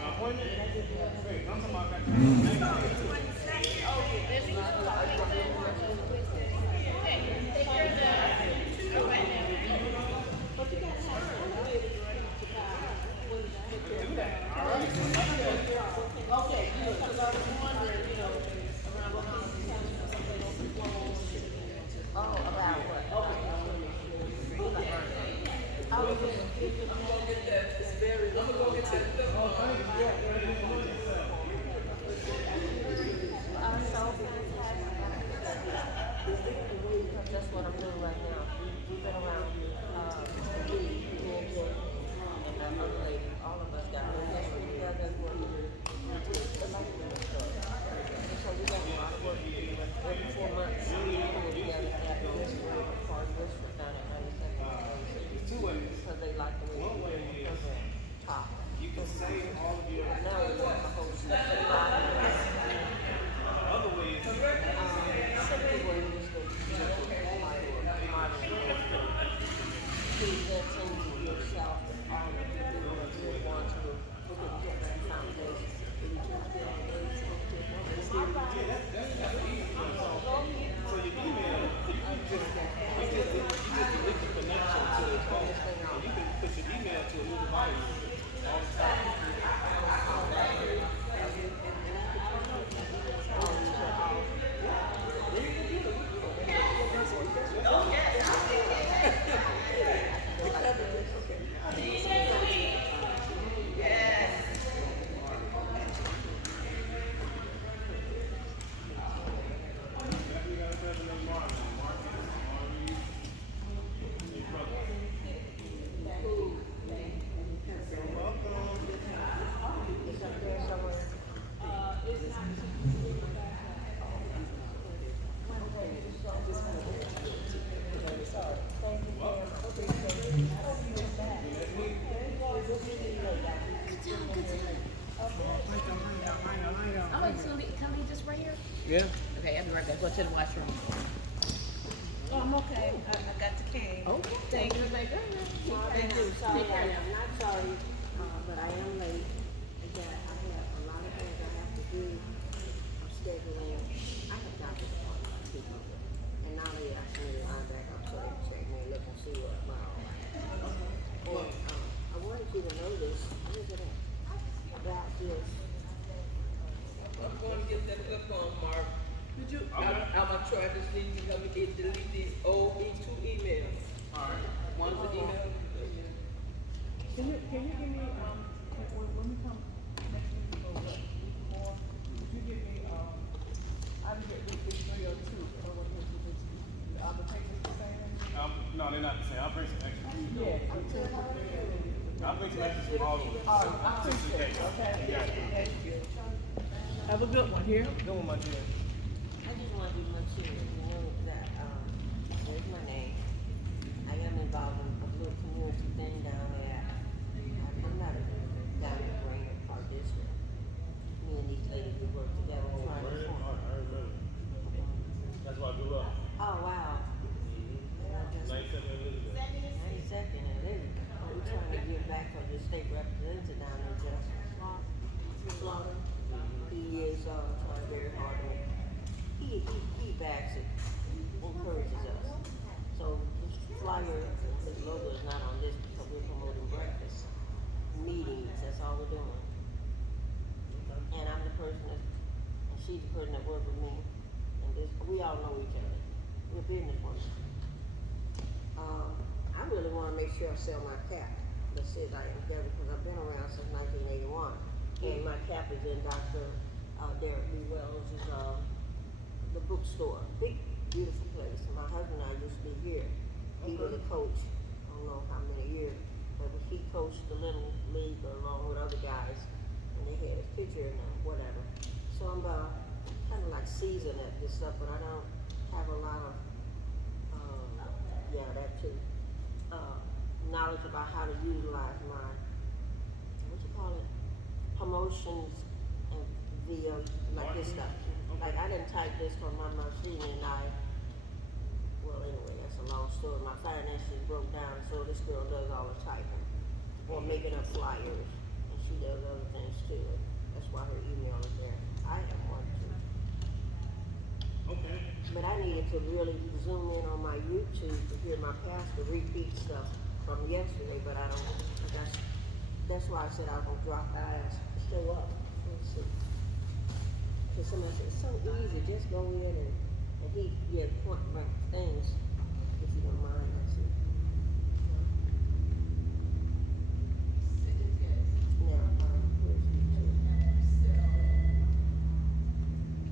Appointment? Wait, I'm talking about That's what I'm doing right now. We've been around, me and Jay, and that other lady, all of us got real history together, working the life stuff. And so we got a lot of work to do. Every 4 months, we pull together at the district, part of district down at 92nd. Because they like the way we're doing the program. Top. you can save all of your But now we're doing the whole stuff. other ways. Some people are just going to presenting yourself and all of the people that you want to look at the foundation. So your email, you just link the connection to the phone. You can put your email to a new device all the time. It's up there somewhere. I'm like, so can we just right here? Yeah. Okay, I'll be right back. Go to the washroom. Oh, I'm okay. I got the cane. Okay. Thank you. Thank you. Sorry, I'm not sorry, but I am late. Again, I have a lot of things I have to do. I'm scheduling. I have doctor's appointments, people. And now they ask me to line back up so they can check me and look and see what my or I wanted you to know this. What is it at? About this. I'm going to get that flip phone, Mark. Did you? I'm gonna try this thing to help me delete these old two emails. Alright. One's an email. Can you give me, when we come next week or what, week before, would you give me, I didn't get week 3 or 2, I don't know what the application's the same? No, they're not the same. I'll bring some extra. Yeah. I'll bring some extra from all of us. All right, I appreciate it, okay? Yeah. Thank you. Have a good one here. Good one, my dear. I just want to be much serious. You know that there's my name. I am involved in a little community thing down there. I'm not down in Brainerd Park District. Me and these ladies we work together trying to form. That's where I grew up. Oh wow. all we're doing. And I'm the person that, and she's the person that works with me. And this, we all know each other. We're business women. I really wanna make sure I sell my cap that says I am Deborah, because I've been around since 1981. And my cap is in Dr. Derek B. Wells' the bookstore. Big, beautiful place. My husband and I used to be here. He was a coach, I don't know how many years, but he coached the little league along with other guys, and they had his picture and whatever. So I'm kind of like seasoned at this stuff, but I don't have a lot of, yeah, that too, knowledge about how to utilize my, what you call it, promotions and via, like this stuff. Like I didn't type this from my machine and well anyway, that's a long story. My finances broke down, so this girl does all the typing or making up flyers, and she does other things too. That's why her email is there. I have one too. Okay. But I needed to really zoom in on my YouTube to hear my pastor repeat stuff from yesterday, but I don't, that's why I said I was gonna drop by and show up. Let's see. Cause somebody said, it's so easy, just go in and he, point my things, if you don't mind, that's it. Now, where's YouTube?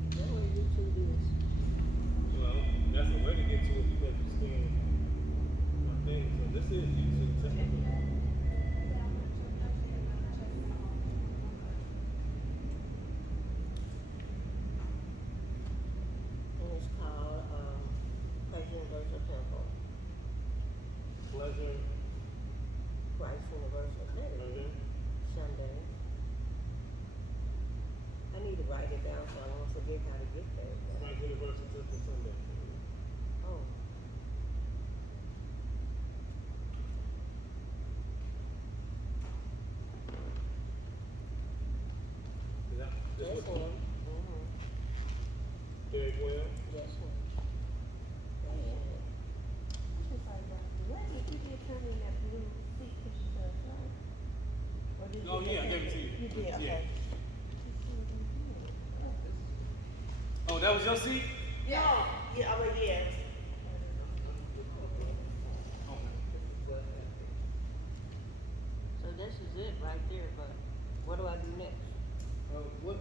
Is that where YouTube is? Well, that's a way to get to it because you scan my thing. So this is YouTube technically. And it's called, Christ Universal Temple. Pleasure. Christ Universal Temple. Okay. Sunday. I need to write it down so I won't forget how to get there. Christ University Temple Sunday. Oh. Is that this That's what- him. Mm-hmm. Derek Well? That's him. That's him. Oh yeah, I gave it to you. You did, Yeah. okay. Oh, that was your seat? Yeah, yes. So this is it right there, but what do I do next? What?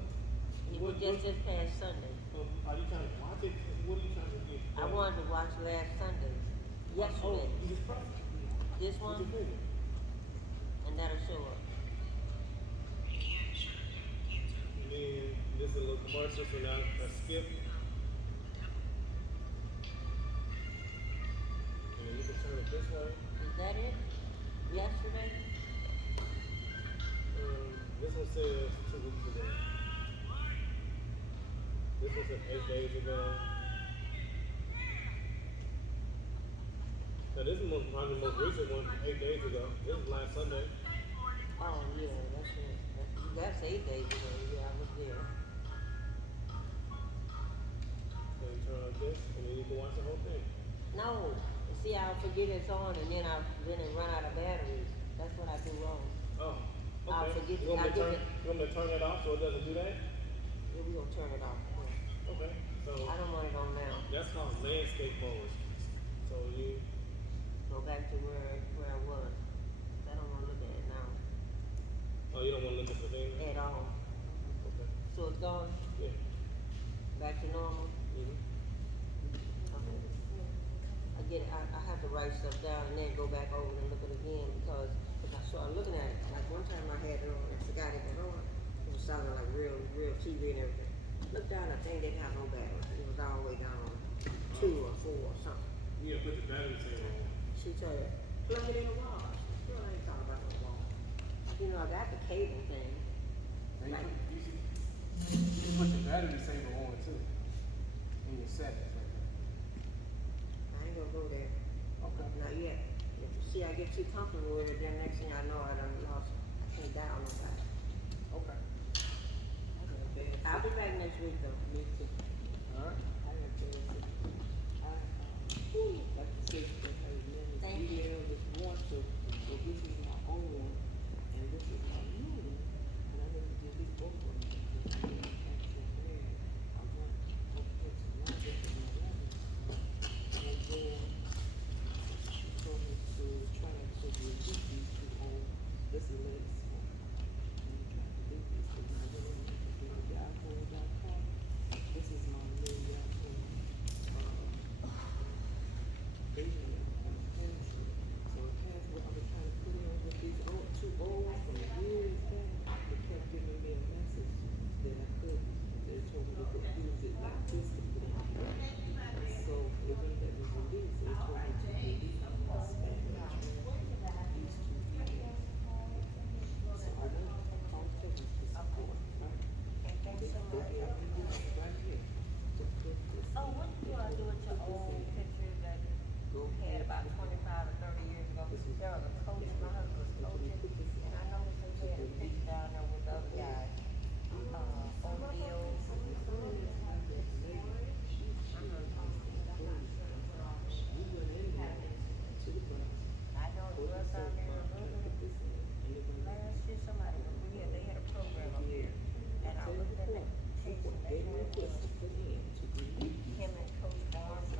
It was just this past Sunday. Are you trying to watch it? What are you trying to do? I wanted to watch last Sunday. Oh, Yesterday. you just press it. This With one, your finger. and that'll show up. And then this is a little commercial, so now I skip. And then you can turn it this way. Is that it? Yesterday? This one says 2 weeks ago. This one says 8 days ago. Now this is probably the most recent one, 8 days ago. This is last Sunday. Oh yeah, that's it. That's 8 days ago. Yeah, I was there. So you turn on this, and then you can watch the whole thing. No. See, I'll forget it's on, and then it run out of batteries. That's what I do wrong. Oh, I'll okay. forget- You want me I'll to turn, get it. you want me to turn it off so it doesn't do that? Yeah, we gonna turn it off. Yeah. Okay. So I don't want it on now. that's called landscape mode. So you, Go back to where I was. I don't wanna look at it now oh, you don't want to look at the thing? at all. Okay. So it's gone Yeah. back to normal. Mm-hmm. Okay. I get it. I have to write stuff down and then go back over and look at it again because if I started looking at it, like one time I had it on and forgot it was on. It was sounding like real TV and everything. Looked down, I think they didn't have no battery. It was all the way down on 2 or 4 or something. Yeah, put the battery saver on. She told her, plug it in the wall. I said, girl, I ain't talking about no wall. You know, I got the cable thing. And you should put the battery saver on too. In your settings right there. I ain't gonna go there. Okay. Not yet. If you see I get too comfortable with it, then next thing I know I done lost, I can't dial nobody. Okay. I'll be back next week though. Me too. All right. I got to like to say that Thank you. video this one, so this is my own one, and this is my new one. Asian password. So a password I was trying to put in with these two O's from years back. It kept giving me a message that I couldn't. They told me to go use it like this to put in. So when that was released, they told me to delete the spam these 2 emails. So I went and called technical support, right? They gave me this right here to put this Oh, in. what do I do with your old picture that you had about 25 or 30 years ago? There was a coach, my husband was coaching, and I noticed they had a picture down there with the other guys. O'Neal. I know it was down there a little bit. Last year somebody was, they had a program up here, and I looked at it, they had him and Coach Barnes.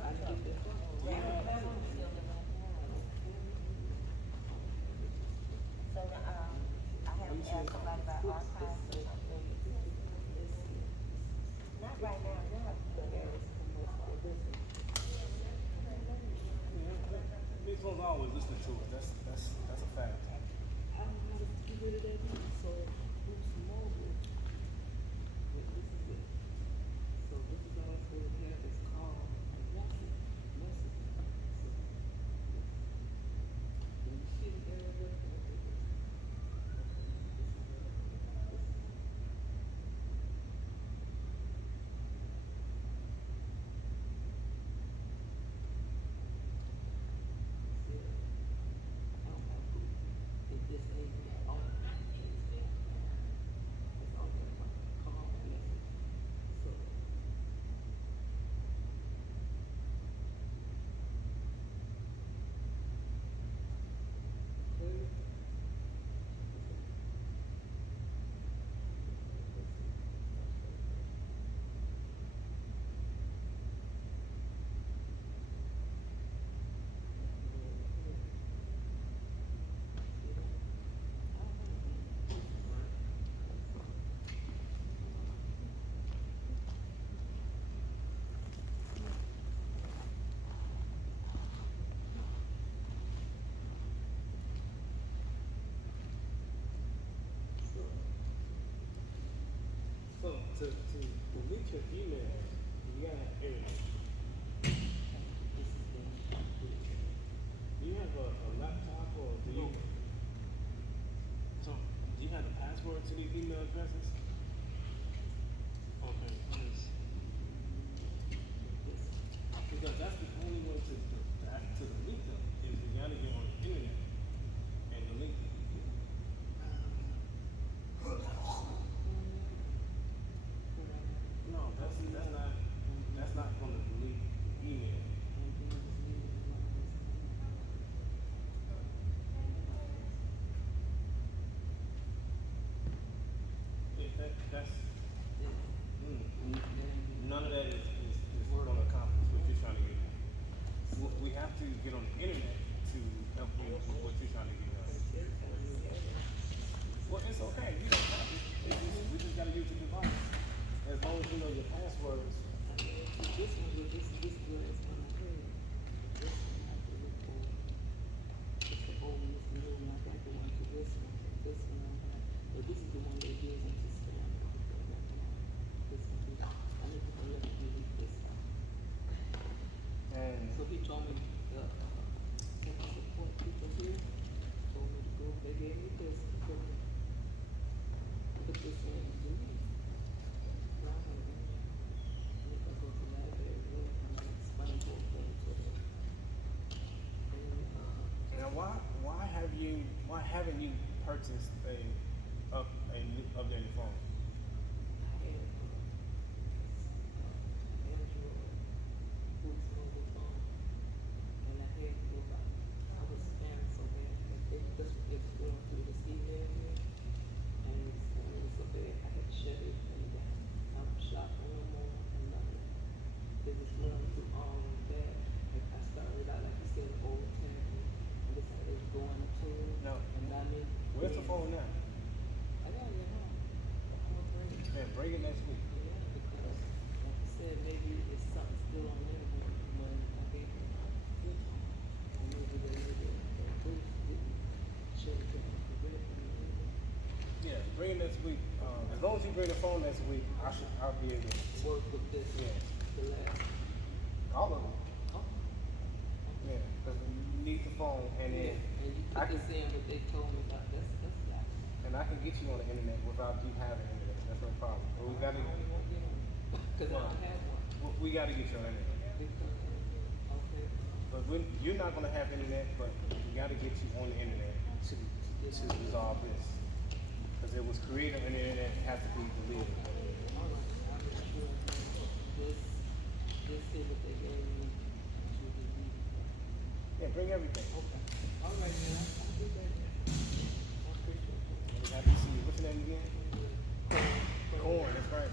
So, I have to ask somebody about archives or something. Not right now, not. These folks always listening to us. That's a fact. I don't know how to get rid of that now. So Boost Mobile. But this is it. So this is all it's going to have is call and message. So when you see the area, this ain't all. It's all call message. So clear. So to delete your email, you gotta have internet. Do you have a laptop or do you? So do you have the password to these email addresses? Okay, because that's the only way to delete them is you gotta get on the internet and delete them. No, that's not going to delete the email. That's none of that is going to accomplish what you're trying to get done. We have to get on the internet to help you with what you're trying to get done. Well, it's okay. You don't have it. We just got to use the device. As long as you know your passwords. This one with this glass on my head. This one I have to look for. It's the old one, it's the new one. I got the one to this one. This one I have. But this is the one they're using to spam. This one too. I need to let me delete this one. And So he told me the support people here told me to go. They gave me this to put this in and delete. Now I have it. And if I go to library, I'm gonna explain the whole thing to them. And now, why haven't you purchased a updated phone? I had Android Boost Mobile phone, and I had to go back. I was spam so bad that they just was going through this email here, and it was so bad I had to shut it and I'm shopping no more and nothing. They was running through all of that. Like I started out like you said, old tablet, and this how they was going to it. No. And I mean, Where's the phone now? I got it at home. next week. As long as you bring the phone next week, I'll be able to. Work with this, the last. All of them. Oh, Yeah, because you need the phone, and yeah, then and you I put can, this in what they told me about, that's that. and I can get you on the internet without you having internet. That's no problem. But we gotta, I only won't get one, cause I don't have one. we gotta get you on internet. Because, okay, But you're not gonna have internet, but we gotta get you on the internet to resolve this. Because it was created and the internet has to be deleted. all right, I'll make sure this is what they gave me to delete. Yeah, bring everything. Okay, all right, man, I'll do that. I appreciate that. I'm happy to see you. What's your name again? Corn, that's right.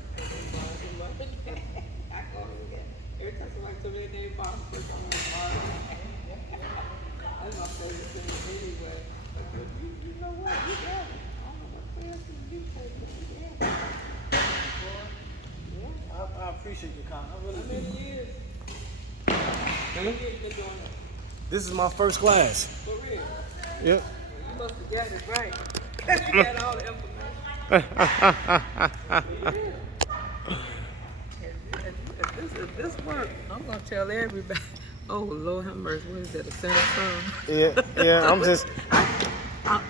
I call it again. Every time somebody tell me their name, Bob, first I'm like, that's my favorite thing anyway. But you know what? You got it. I don't know what class you take, but you got it. Yeah. I appreciate your comment. I really How many years? Hmm? How many years been doing it? This is my first class. For real? Yep. You must have got it right. You got all the information. If this works, I'm gonna tell everybody. Oh Lord have mercy, what is that? A Samsung? Yeah. I'm just.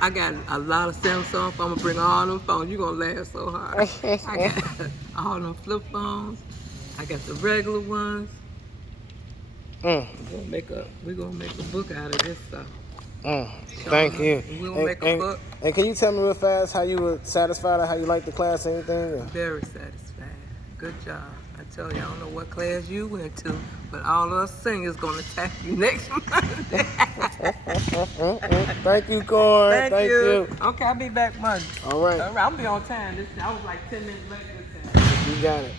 I got a lot of Samsung. I'm gonna bring all them phones. You gonna laugh so hard. I got all them flip phones. I got the regular ones. We're gonna make a book out of this stuff. Thank you. We're gonna make a book. And can you tell me real fast how you were satisfied or how you liked the class or anything? Or? Very satisfied. Good job. I tell you, I don't know what class you went to, but all of us singers gonna attack you next Monday. Thank you, Corn. Thank you. Okay, I'll be back Monday. All right. I'll be on time. I was like 10 minutes late this time. You got it.